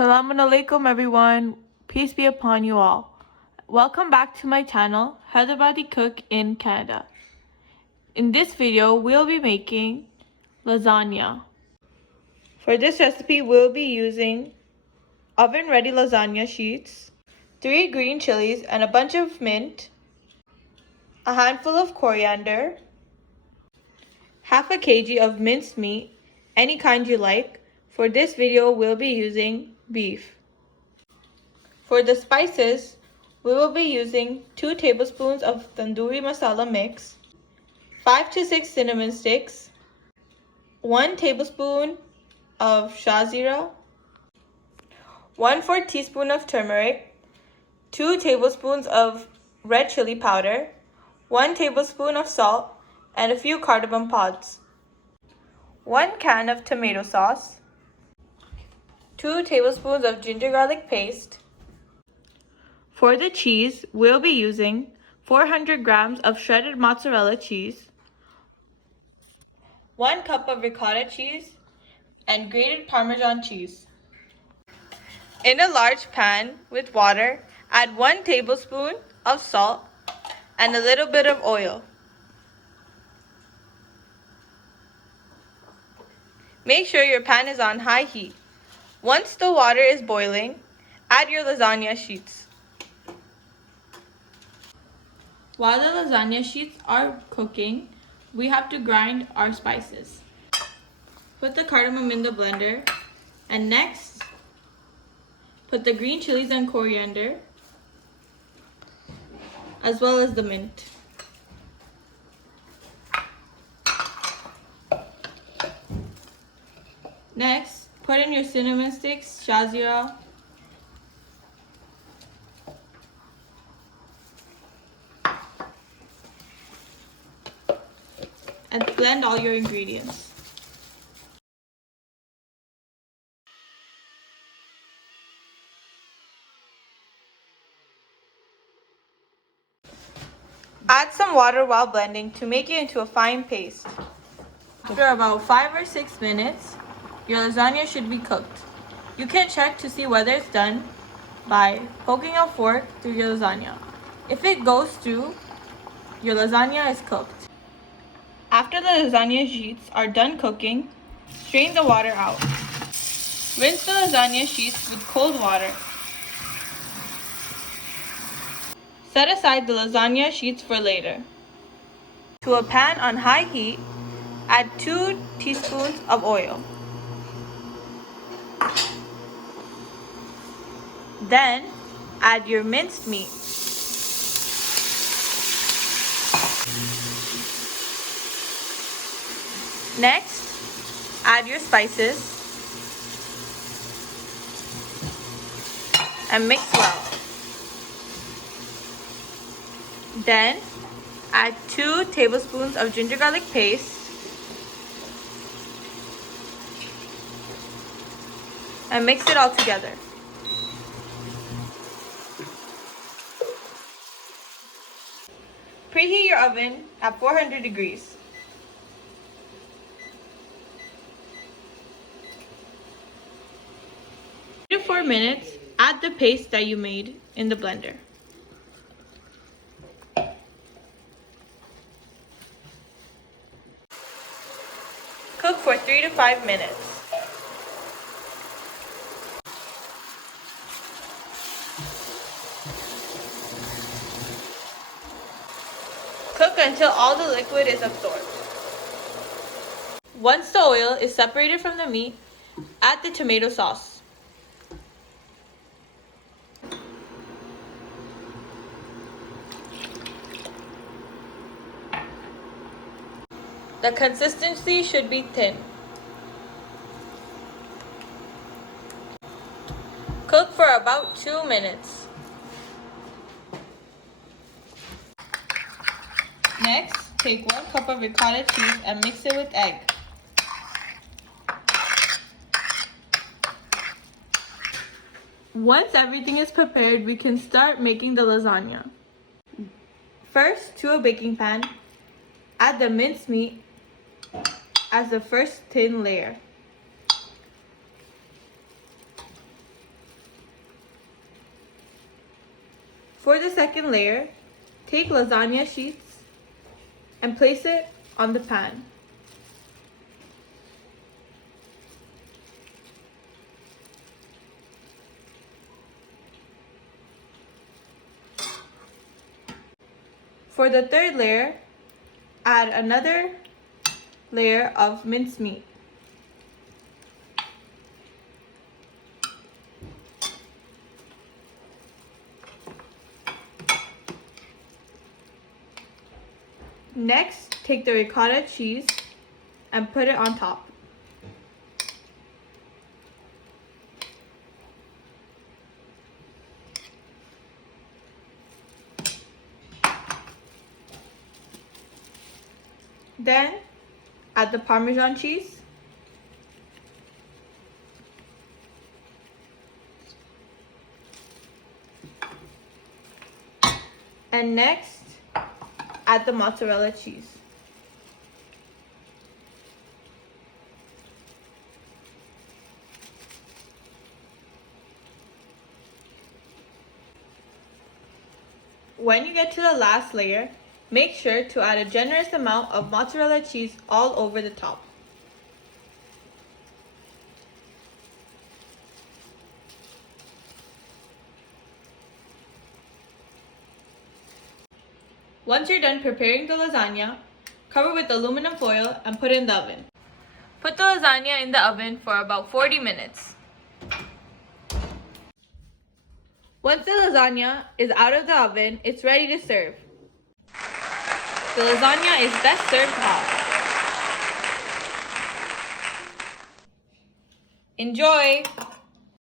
Assalamu alaikum everyone. Peace be upon you all. Welcome back to my channel, Hyderabadi Cook in Canada. In this video, we'll be making lasagna. For this recipe, we'll be using oven-ready lasagna sheets, 3 green chilies and a bunch of mint, a handful of coriander, half a kg of minced meat, any kind you like. For this video, we'll be using beef. For the spices, we will be using 2 tablespoons of tandoori masala mix, 5 to 6 cinnamon sticks, 1 tablespoon of shazira, 1/4 teaspoon of turmeric, 2 tablespoons of red chili powder, 1 tablespoon of salt, and a few cardamom pods, 1 can of tomato sauce, 2 tablespoons of ginger garlic paste. For the cheese, we'll be using 400 grams of shredded mozzarella cheese, 1 cup of ricotta cheese, and grated Parmesan cheese. In a large pan with water, add 1 tablespoon of salt and a little bit of oil. Make sure your pan is on high heat. Once the water is boiling, add your lasagna sheets. While the lasagna sheets are cooking, we have to grind our spices. Put the cardamom in the blender, and next, put the green chilies and coriander, as well as the mint. Next, put in your cinnamon sticks, shazira, and blend all your ingredients. Add some water while blending to make it into a fine paste. After about 5 or 6 minutes, your lasagna should be cooked. You can check to see whether it's done by poking a fork through your lasagna. If it goes through, your lasagna is cooked. After the lasagna sheets are done cooking, strain the water out. Rinse the lasagna sheets with cold water. Set aside the lasagna sheets for later. To a pan on high heat, add 2 teaspoons of oil. Then, add your minced meat. Next, add your spices and mix well. Then, add 2 tablespoons of ginger garlic paste and mix it all together. Preheat your oven at 400 degrees. In 4 minutes, add the paste that you made in the blender. Cook for 3 to 5 minutes. Cook until all the liquid is absorbed. Once the oil is separated from the meat, add the tomato sauce. The consistency should be thin. Cook for about 2 minutes. Next, take 1 cup of ricotta cheese and mix it with egg. Once everything is prepared, we can start making the lasagna. First, to a baking pan, add the minced meat as the first thin layer. For the second layer, take lasagna sheets and place it on the pan. For the third layer, add another layer of mincemeat. Next, take the ricotta cheese and put it on top. Then, add the Parmesan cheese. And next, add the mozzarella cheese. When you get to the last layer, make sure to add a generous amount of mozzarella cheese all over the top. Once you're done preparing the lasagna, cover with aluminum foil and put it in the oven. Put the lasagna in the oven for about 40 minutes. Once the lasagna is out of the oven, it's ready to serve. The lasagna is best served hot. Enjoy!